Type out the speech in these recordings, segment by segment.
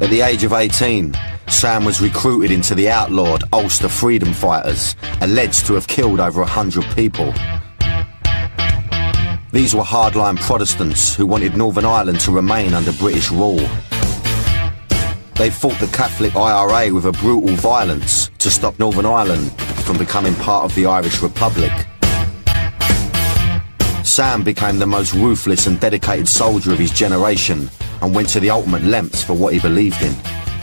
At the age of 18, Sam was recruited into the outlawed Ulster Freedom Fighters, alleged to have killed over 100 people. These were hardline Protestants who wanted Northern Ireland to remain under British rule. They fought the Catholic IRA with a brutal violence to stop Northern Ireland from becoming part of the Irish Republic. Sam became the most ruthless and dedicated soldier of his generation and went to the ultimate lengths for what he believed in.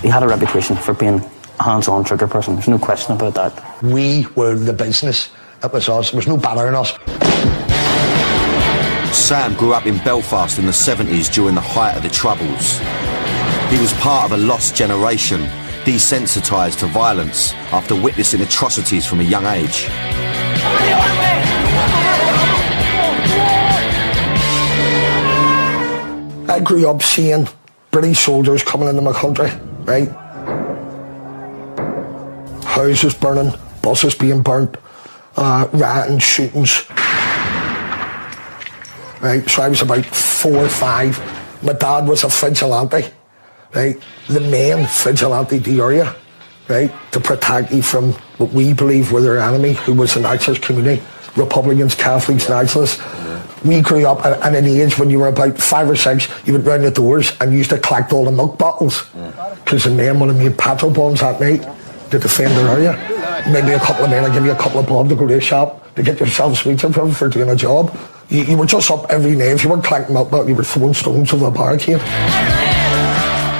He had a reputation for being a hands-on trigger person, there's no question about that. We were the business, it was us, there was no banner in us. Sam grew up in Belfast in the 70s during the height of the Troubles. He was part of a lost generation, desensitised to violence after witnessing atrocities from a young age. I grew up seeing British soldiers coming into my country, right? Houses burning, buses being burnt, rioting, shootings. Right, so I was about 4 or 5. My dad was a vigilante, right? The main vigilante the area, right? To protect you from what we believe were their enemy, who was the nationalist community, Republicans, Catholics, nationalists. We grew up at an age when you were about 5 or 6, you would round the doors and used to collect all the milk bottles because the men would have made petrol bombs that night to defend their area. Maybe a couple of men would give you a couple of bob to go to a shop to get yourself sweets for doing a job. You were just up every day. If you weren't collecting milk bottles, you were throwing stones over the barricade.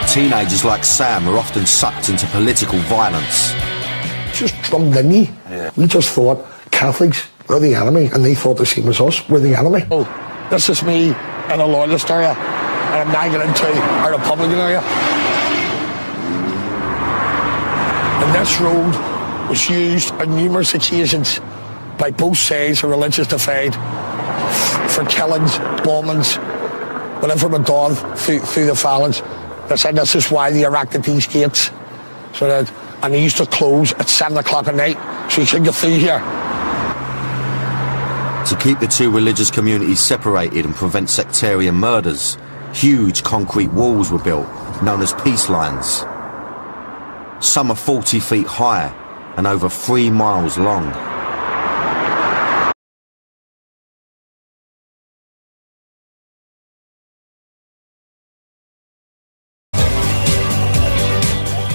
Teenagers like Sam were often sucked into political violence. Just drummed in me. We just thought Catholics were the enemy, and they thought the same as us, we're the enemy. Oh, this is me in a loyalist area, and I'm now getting into a Republican area. And this road was used on numerous occasions by both sides of religious divide for killings, bombings, whatever went on through the phalanx. They said this is why they erected these gates. And they used to close at 7 o'clock at night, so you couldn't get through here. To keep the two religious communities separated and prevent sectarian murders, huge concrete walls were built, known as peace lines. Some are 40 feet high and over 3 miles long.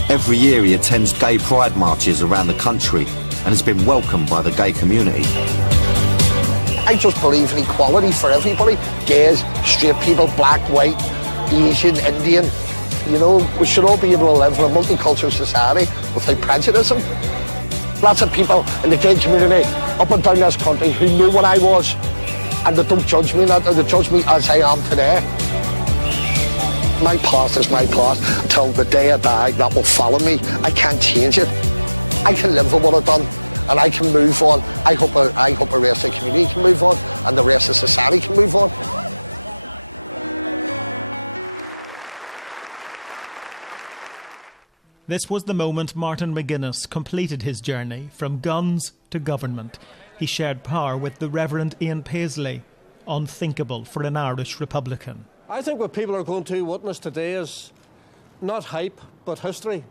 Every year he attends gay pride marches around the country and has been welcomed by the gay community. I just believe in equality for everybody. Gays, straight people, black, white, Asian, Indian. You know, we should all be able to live in a multicultural society without prejudice. Lots of people in the gay community up and down this country who knew what I was, and they don't judge me, they judge me as I am today. My past is my past. Till the day I die, that will follow me. I can't change it. I can live with what I've done, and I can move on. I hope the rest of the community can move on, and the rest of society can move on. This was the moment Martin McGuinness completed his journey from guns to government. He shared power with the Reverend Ian Paisley. Unthinkable for an Irish Republican. I think what people are going to witness today is not hype, but history.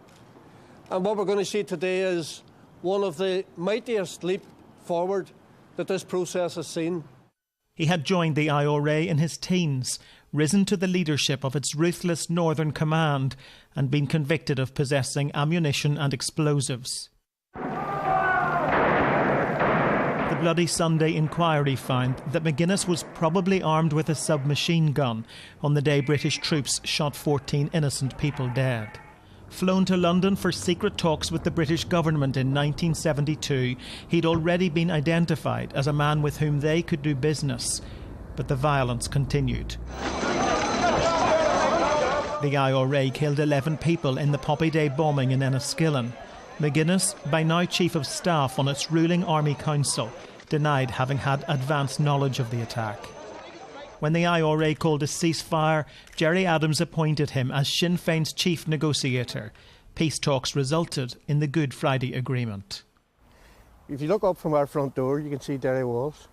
And what we're going to see today is one of the mightiest leap forward that this process has seen. He had joined the IRA in his teens, risen to the leadership of its ruthless Northern Command, and been convicted of possessing ammunition and explosives. The Bloody Sunday inquiry found that McGuinness was probably armed with a submachine gun on the day British troops shot 14 innocent people dead. Flown to London for secret talks with the British government in 1972, he'd already been identified as a man with whom they could do business. But the violence continued. The IRA killed 11 people in the Poppy Day bombing in Enniskillen. McGuinness, by now Chief of Staff on its ruling Army Council, denied having had advance knowledge of the attack. When the IRA called a ceasefire, Gerry Adams appointed him as Sinn Féin's chief negotiator. Peace talks resulted in the Good Friday Agreement. If you look up from our front door, you can see Derry Walls.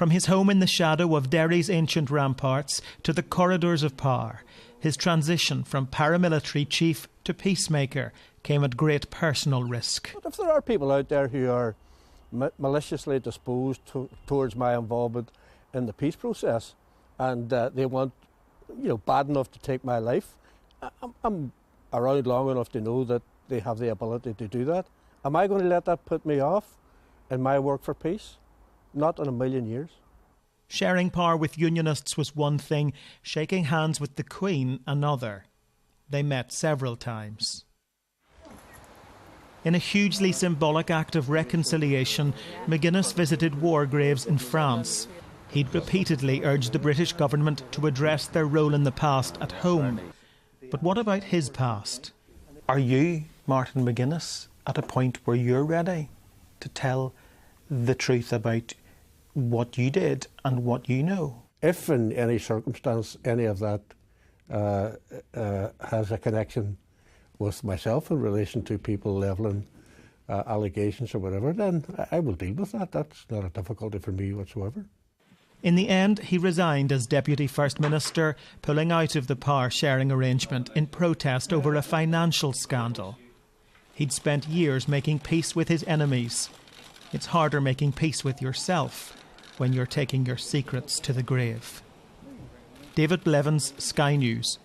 From his home in the shadow of Derry's ancient ramparts to the corridors of power, his transition from paramilitary chief to peacemaker came at great personal risk. But if there are people out there who are maliciously disposed towards my involvement in the peace process, and they want, bad enough to take my life, I'm around long enough to know that they have the ability to do that. Am I going to let that put me off in my work for peace? Not in a million years. Sharing power with unionists was one thing, shaking hands with the Queen another. They met several times. In a hugely symbolic act of reconciliation, McGuinness visited war graves in France. He'd repeatedly urged the British government to address their role in the past at home. But what about his past? Are you, Martin McGuinness, at a point where you're ready to tell the truth about what you did and what you know? If in any circumstance any of that has a connection with myself in relation to people levelling allegations or whatever, then I will deal with that. That's not a difficulty for me whatsoever. In the end, he resigned as Deputy First Minister, pulling out of the power-sharing arrangement in protest over a financial scandal. He'd spent years making peace with his enemies. It's harder making peace with yourself when you're taking your secrets to the grave. David Blevins, Sky News.